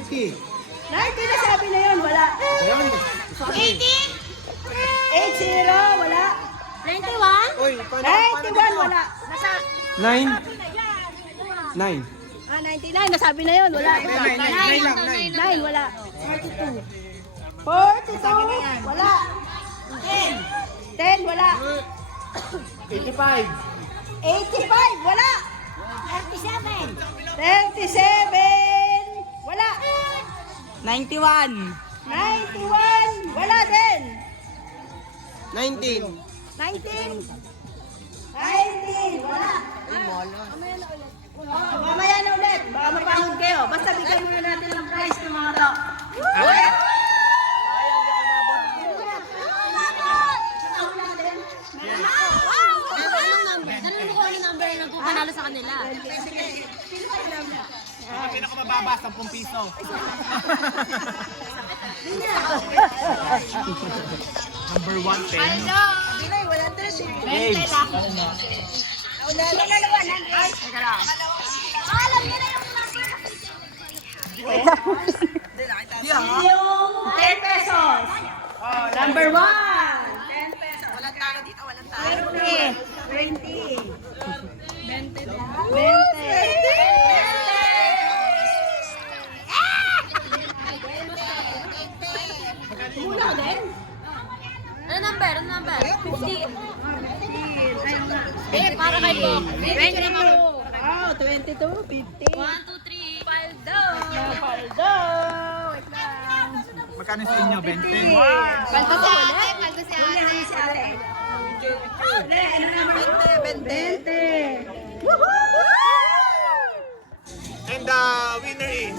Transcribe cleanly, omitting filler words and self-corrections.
90. 90 na sabi na yun, wala. Ayan. 80? 80, wala. 91? Uy, 91, wala. Nasa, 9. 9. 99, nasabi na yun, wala. 9 lang, 9. 9, wala. 42. 42, wala. 10, wala. 85. 85, wala. 37? 37, wala. 91. 91, wala din. 19. 19, 19, wala. Mamaya na ulit. Baka mapangod kayo. Basta bigyan muna natin ng prize ng mga to. Ganun ko yung number na nagkukanalo sa kanila. Pinakamababa, 10 piso. Number 1, 10. Bilay, wala din. James. Wala na naman. Ay, teka lang. Alam niyo na yung number. Yung 10 pesos. Oh, number 1. 10 pesos. Walang talo dito, walang talo. 20. 20. 20. Mula din. Ano number? Ano number? 50. Para kayo. 20 naman ako. Oh, 22, 50. 1, 2, 3. Paldo. Paldo. Wait lang. Magkano sa inyo? 20? Paldo sa ulit. Paldo si ate. Si ate. Ano naman? 20. 20. Woohoo! And the winner is...